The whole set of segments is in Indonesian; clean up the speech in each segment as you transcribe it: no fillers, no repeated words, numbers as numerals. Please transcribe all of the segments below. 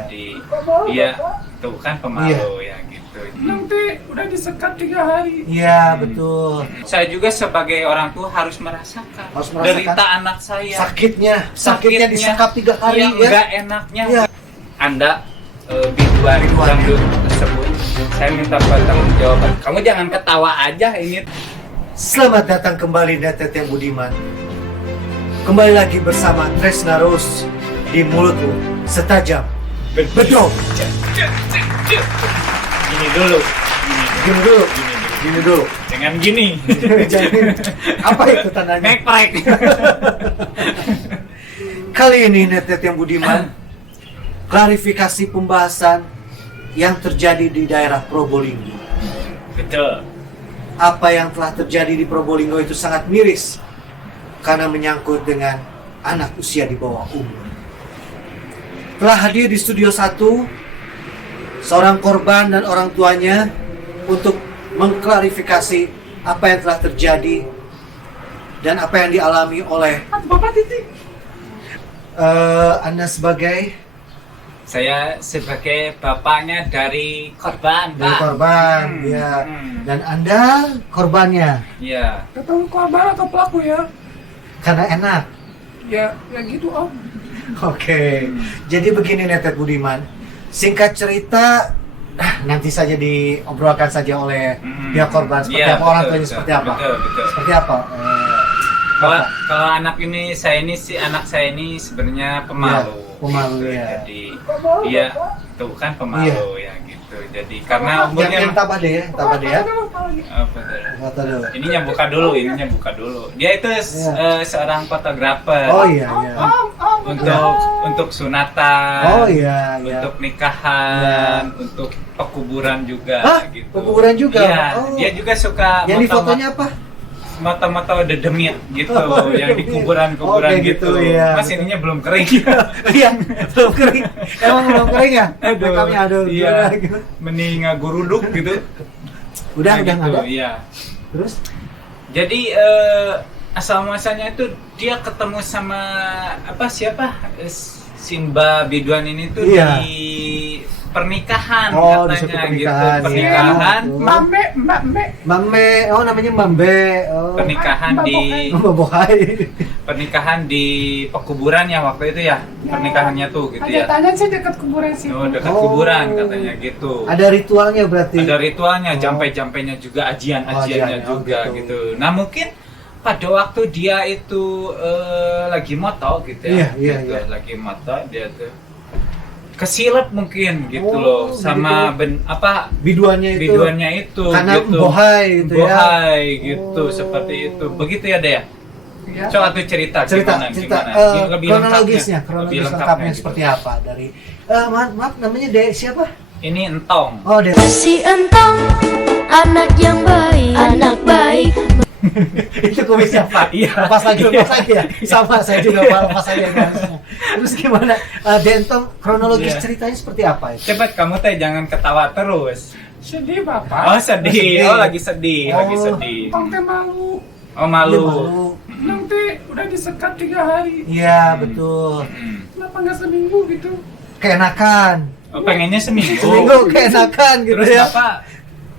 Jadi dia tuh kan pemalu ya gitu. Nanti udah disekat 3 hari. Iya, betul. Saya juga sebagai orang tua harus merasakan, derita anak saya. Sakitnya disekap 3 hari yang ya. enggak enaknya. Iya. Anda biduan dangdut tersebut, saya minta pertanggungjawaban. Kamu jangan ketawa aja ini. Selamat datang kembali Netet yang Budiman. Kembali lagi bersama Tresna Rose di mulutmu setajam bedok. Gini dulu. Gini dulu. Dengan gini. Apa itu tandanya? Mekrek. Kali ini Netet yang Budiman, klarifikasi pembahasan yang terjadi di daerah Probolinggo. Betul. Apa yang telah terjadi di Probolinggo itu sangat miris karena menyangkut dengan anak usia di bawah umur. Telah hadir di studio 1 seorang korban dan orang tuanya untuk mengklarifikasi apa yang telah terjadi dan apa yang dialami oleh Bapak Titik. Anda sebagai Sebagai bapaknya dari korban, Pak. korban, ya. Dan Anda korbannya Iya. Ketemu korban atau pelaku ya? karena enak. Ya gitu Om. Oke. Jadi begini Netet Budiman. Singkat cerita nanti saja diobrolkan saja oleh pihak korban seperti Iya, apa, orang betul, tuanya betul, seperti apa. betul. Seperti apa? Kalau anak saya ini sebenarnya pemalu. Pemalu ya. Jadi dia tuh kan pemalu ya gitu. Jadi karena Yang umurnya tabah deh ya. apa tuh? Ininya buka dulu. Dia itu seorang fotografer. Oh iya. Untuk sunatan. Oh iya. Untuk nikahan, untuk pekuburan juga. Hah? Gitu. Pekuburan juga? Iya, Oh. dia juga suka Yang di fotonya apa? mata-mata dedemit gitu, yang di Oke, kuburan gitu. iya, Mas betul. ininya belum kering. Iya, belum kering. Emang belum kering ya? Makamnya aduh. Iya. gimana? Mending ngaguruduk gitu. Udah Nah, gitu, ada. iya. Terus? Jadi asal muasalnya itu dia ketemu sama siapa? Simba Biduan ini tuh Iya. di pernikahan Oh, di suatu katanya pernikahan, gitu. Pernikahan, iya. Mambe, oh namanya Mambe. Oh. pernikahan di pernikahan di pekuburan ya waktu itu ya. Pernikahannya tuh gitu ya. Tanya sih dekat kuburan sih. Oh, dekat Oh. kuburan katanya gitu. Ada ritualnya berarti. Ada ritualnya, Oh. jampe-jampenya juga, ajian-ajiannya ajian, juga gitu. gitu. Nah mungkin pada waktu dia itu lagi moto gitu ya, Iya, gitu. iya. Lagi moto dia tuh kesilap mungkin gitu Oh, loh sama begitu. biduannya itu karena gitu. bohai gitu ya. Bohai gitu, Oh. seperti itu. Begitu ya Dea? Ya. Coba tuh cerita gimana? Lebih kronologisnya lebih lengkapnya gitu. seperti apa dari maaf namanya siapa? Ini Entong. Oh, Si Entong, anak yang baik, anak baik. itu kumis siapa? Iya. Lepas lagi ya. Sama saya juga lepas lagi harusnya. Terus gimana? Dentong kronologis Iya. ceritanya seperti apa itu? Coba kamu teh jangan ketawa terus. Sedih Bapak. Oh sedih. sedih. Oh lagi sedih, lagi Oh. sedih. Om teh malu. Oh Iya, malu. Nanti udah disekat 3 hari. Iya, betul. Kenapa nggak seminggu gitu? Keenakan. Oh, pengennya seminggu. Seminggu keenakan gitu Terus ya.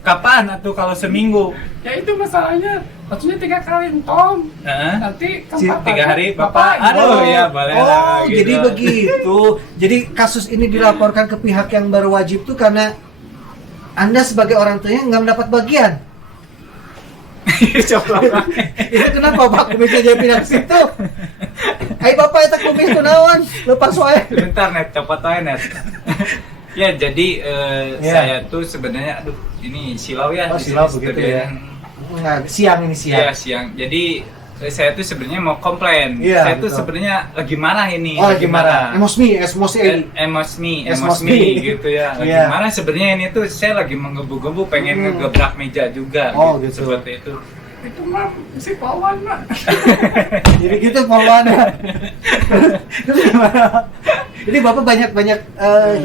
kapan atuh kalau seminggu? Ya itu masalahnya. Maksudnya 3 kali Tom. Heeh. Nanti Si- keempat 3 hari lagi, Bapak. Aduh ya boleh lah. Oh, gitu. jadi begitu. Jadi kasus ini dilaporkan ke pihak yang berwajib tuh karena Anda sebagai orang tuanya nggak mendapat bagian. Coba. Itu kenapa Pak kumisnya jadi pindah ke situ? Ayo Bapak eta kumis kunaon? Lepas wae. Bentar net, copot aja net. Ya jadi Ya. saya tuh sebenarnya aduh ini silau ya. Oh, di silau sini begitu studionya. ya. Nah, siang ini Iya siang. siang. Jadi saya tuh sebenarnya mau komplain. Iya, Saya tuh betul. sebenarnya lagi marah ini. Oh, lagi marah. Emosi. Emosi gitu ya. Lagi Iya. marah sebenarnya ini tuh saya lagi menggebu-gebu pengen ngegebrak meja juga. Oh, gitu. Seperti itu. itu mah si Pawan mah. Jadi gitu polwana. Terus gimana? Ini Bapak banyak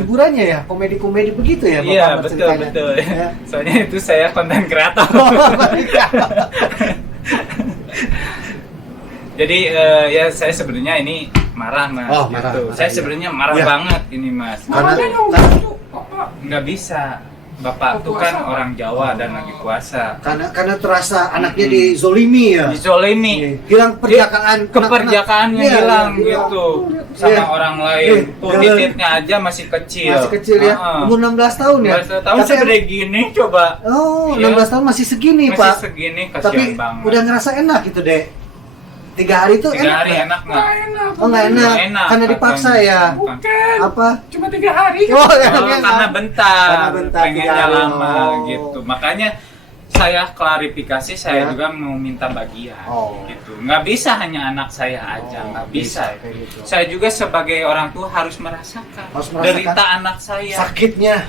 hiburannya ya, komedi-komedi begitu ya Bapak? Iya berceritanya? betul. Ya. Soalnya itu saya konten kreator. Jadi ya saya sebenarnya ini marah mas. Oh, marah, gitu. marah, Saya iya. sebenarnya marah Iya. banget ini mas. Karena- Makanya yang gitu, Bapak. Nggak bisa. Bapak tuh Puasa. kan orang Jawa dan lagi puasa. Karena terasa anaknya dizolimi ya. Dizolimi. Hilang perjakaan Keperjakaannya Iya, hilang iya. gitu sama Iya. orang lain. Tuh Iya. titiknya aja masih kecil. Masih kecil ya. Heeh. Umur 16 tahun ya. 16 tahun Tapi segede gini coba. Oh, Iya. 16 tahun masih segini, Masih Pak. segini Tapi kasihan banget. udah ngerasa enak gitu, Dek. 3 hari itu 3 hari nggak? enak nggak? Nggak enak. Oh, nggak enak. Nggak enak, Karena dipaksa katanya. ya. Bukan. Apa? Cuma 3 hari. Oh, Oh, enaknya karena nggak? bentar, Karena bentar, pengennya 3 hari. lama Oh. gitu. Makanya saya klarifikasi, saya Ya. juga mau minta bagian Oh. gitu. Nggak bisa hanya anak saya aja, nggak bisa. kayak gitu. Saya juga sebagai orang tua harus merasakan, Harus merasakan derita anak saya.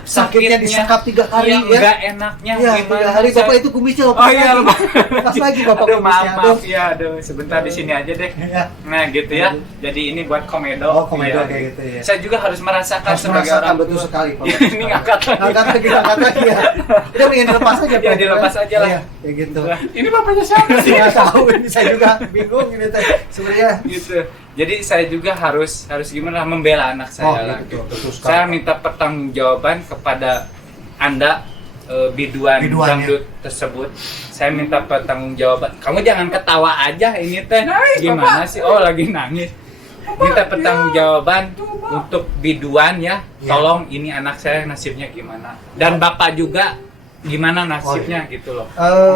Sakitnya disekap 3 hari yang ya. nggak enaknya Iya, gimana? 3 hari Saya- Bapak itu kumisnya lepas Oh iya, lagi. lepas. Lepas lagi Bapak Aduh, maaf, kumisnya. maaf ya, aduh, sebentar di sini aja deh. Ya. Nah gitu ya. Jadi ini buat komedo. Oh, komedo ya. kayak gitu ya. Saya juga harus merasakan Harus sebagai merasakan, orang betul tua. sekali, Pak. Ya, ini ngangkat lagi. Angkat lagi ya. Udah mendingan dilepas aja. Ya, Pak. dilepas aja lah. Iya, kayak gitu. Ini bapaknya siapa sih? Nggak tahu ini saya juga bingung ini teh. Sebenarnya Gitu. Jadi saya juga harus gimana membela anak saya Oh, lah. gitu. Gitu. Betul sekali. Saya minta pertanggungjawaban kepada Anda biduan Biduan, dangdut tersebut. Saya minta pertanggungjawaban. Kamu jangan ketawa aja ini teh. Nangis, Gimana Bapak. sih? Oh, lagi nangis. Minta pertanggungjawaban Bapak. untuk biduan ya. Ya. Tolong ini anak saya nasibnya gimana? Dan Bapak juga gimana nasibnya gitu loh.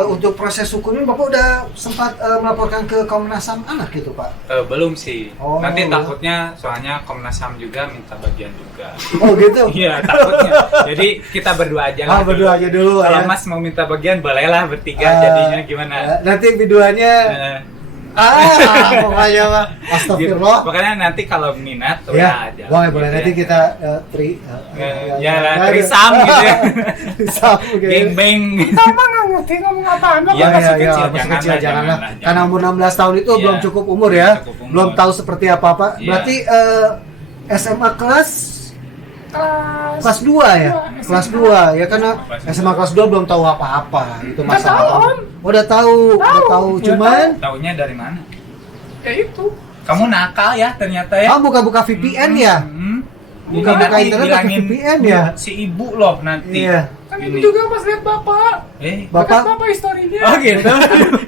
untuk proses hukumnya Bapak udah sempat melaporkan ke Komnas HAM anak gitu, Pak. Belum sih. Oh. Nanti takutnya soalnya Komnas HAM juga minta bagian juga. Oh, gitu. Iya, takutnya. Jadi kita berdua aja lah. Ah, berdua aja dulu Kalau ya. Mas mau minta bagian bolehlah bertiga Eh, jadinya gimana? Nanti videonya pokoknya mah Gitu. astagfirullah. Makanya nanti kalau minat Ya, aja. boleh boleh Gitu nanti ya. kita Ya lah, trisam gitu ya. Trisam gitu. Geng-beng. Mama nggak ngerti ngomong apaan. Iya, Bapak. masih kecil, masih janganlah, kecil, janganlah. janganlah. Karena umur 16 tahun itu Iya. belum cukup umur ya. Cukup umur. Belum tahu seperti apa-apa. Iya. Berarti SMA kelas Kelas 2 ya? Kelas Kelas 2 ya, karena Kelas SMA kelas 2 belum tahu apa-apa. Itu Udah tahu, masalah. Om. Udah tahu, udah Tahu. tahu. Udah Cuman Taunya dari mana? Kayak itu. Kamu nakal ya ternyata ya. kamu buka-buka VPN ya? Buka-buka Nanti internet pakai bilangin VPN ya? si ibu loh nanti. Iya. Kan Ini. itu juga pas lihat bapak. Bapak Lihat bapak historinya. Oh gitu.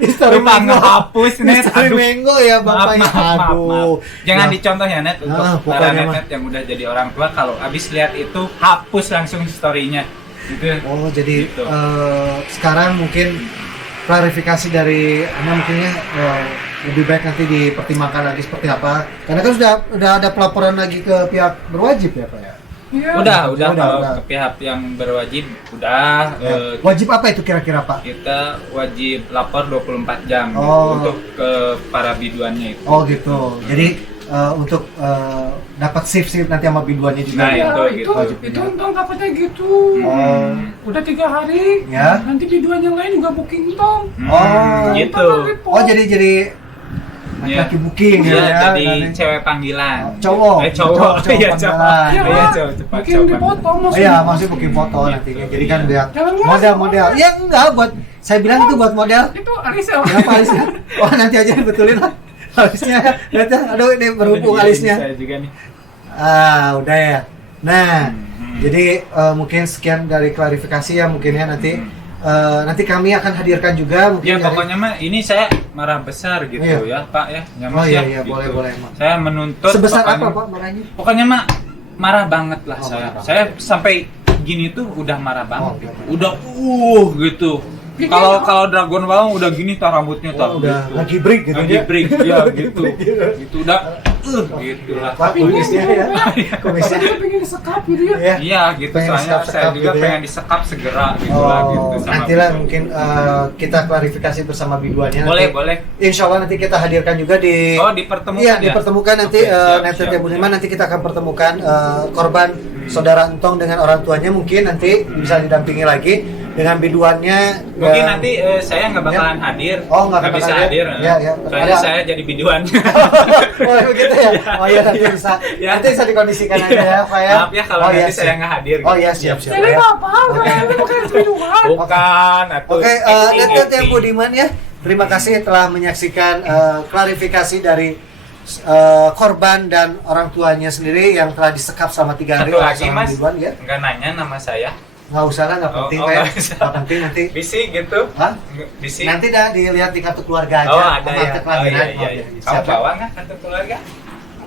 History Lupa Mango. ngehapus net. History Aduh. Mango ya Bapak ya. Maaf. Aduh. Jangan Nah, dicontoh ya net untuk Nah, para pokoknya net yang udah jadi orang tua, kalau abis lihat itu hapus langsung story-nya. Gitu. Oh, jadi Gitu. sekarang mungkin klarifikasi dari Anda mungkinnya lebih baik nanti dipertimbangkan lagi seperti apa. Karena kan sudah ada pelaporan lagi ke pihak berwajib ya, Pak ya. Iya. Udah, Udah, kalau udah. ke pihak yang berwajib udah Ya. Wajib apa itu kira-kira, Pak? kita wajib lapor 24 jam Oh. untuk ke para biduannya itu. Oh, gitu. Jadi untuk dapat shift nanti sama biduannya juga. Nah, ya. itu, itu, gitu. itu untung dapatnya gitu. Oh. Udah 3 hari. Ya. Nanti biduan yang lain juga booking tong. Oh. Gitu. Oh, jadi laki-laki booking Iya, ya. jadi Nanti- cewek panggilan. Cowok. Cowok. Iya, panggilan. cowok. Iya, Iya, Pak. cowok. Cepat, Booking cowok. dipotong Oh maksudnya. iya, masih booking foto nantinya. Jadi kan biar Jangan model-model. Ya enggak, buat saya bilang itu buat model. Itu Arisel. Kenapa alisnya? Oh, nanti aja dibetulin lah. Alisnya. Lihat ya, aduh ini berhubung Udah alisnya. saya juga nih. Udah ya. Nah, Hmm. jadi mungkin sekian dari klarifikasi ya mungkin ya nanti nanti kami akan hadirkan juga mungkin Ya dari- pokoknya mah ini saya marah besar gitu Iya. ya Pak ya. Ya, Oh Mas, iya ya, iya gitu. boleh boleh Mak. Saya menuntut Sebesar apa pokoknya- Pak marahnya? Pokoknya mah marah banget lah Oh, saya. marah banget. Saya sampai gini tuh udah marah banget. Oh, gitu. marah. Udah gitu. Gini, Kalau Dragon Ball udah gini tar rambutnya tar. Oh, udah gitu. lagi break gitu Lagi ya. break ya gitu. Break gitu. Gitu udah gitu lah. Pak kumisnya ya. Kumisnya. Dia pengen disekap gitu ya. Ya. Iya gitu, Pengen soalnya disekap-sekap saya juga gitu ya. pengen disekap segera gitu lah gitu Oh, sama nantilah beliau. mungkin kita klarifikasi bersama biduannya. Boleh, nanti. boleh. Insya Allah nanti kita hadirkan juga di. Oh, dipertemukan Iya, ya? dipertemukan nanti Oke, siap, Net siap. Budiman nanti kita akan pertemukan korban saudara Entong dengan orang tuanya mungkin nanti bisa didampingi lagi dengan biduannya. Mungkin yang- nanti saya nggak bakalan hadir. Oh, nggak bisa bakalan hadir. hadir. Ya, ya. Soalnya Ada- saya jadi biduan. Oh begitu ya. Oh iya nanti bisa. Ya. Nanti bisa dikondisikan aja ya, Pak ya. Maaf ya kalau Oh, iya, nanti saya siap. nggak hadir. Oh gitu. iya siap siap. Jadi ya. apa? Ini bukan biduan. Bukan. atuh. Oke, Acting, Net acting. Budiman ya. Terima kasih telah menyaksikan klarifikasi dari korban dan orang tuanya sendiri yang telah disekap selama 3 hari Satu oleh lagi seorang mas, biduan ya. nggak nanya nama saya. Nggak usah lah, nggak penting Oh, Pak. nggak usah. Nggak penting nanti. Bisik gitu. Hah? Bisik. Nanti dah dilihat di kartu keluarga aja. Oh ada sama ya. akte Oh kelahiran. iya iya. Oh, Kamu siap, bawa nggak kartu keluarga?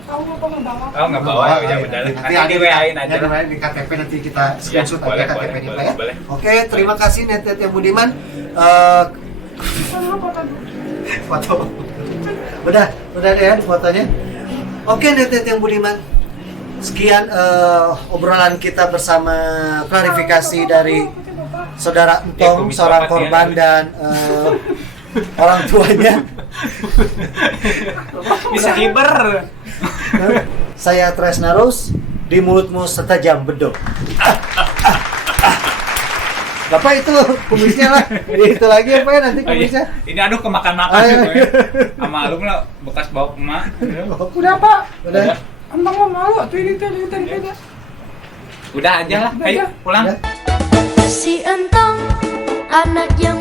Tahu apa nggak bawa? Oh nggak bawa, ya iya. udah. Nanti Nanti di WA-in ya, aja. di KTP nanti kita screenshot boleh, aja boleh, KTP-nya Pak boleh, ya. boleh. Oke, terima kasih Net yang Budiman. Tahu apa tadi? Foto. Udah deh ya fotonya. Oke Net yang Budiman. Sekian obrolan kita bersama klarifikasi dari Saudara Entong, kumis seorang bapaknya. korban dan orang tuanya. Bisa hiber. Saya Tresna Rose, di mulutmu setajam bedok. Bapak itu kumisnya lah, jadi itu lagi apa ya nanti Oh, iya. kumisnya? Ini aduh kemakan-makan Ayo. gitu ya. Sama alum lah bekas bau emak. Udah Pak. Udah. Emang mau malu tuh ini tadi. Udah aja lah. Udah Ayo ya. pulang. Udah. Si Entong anak yang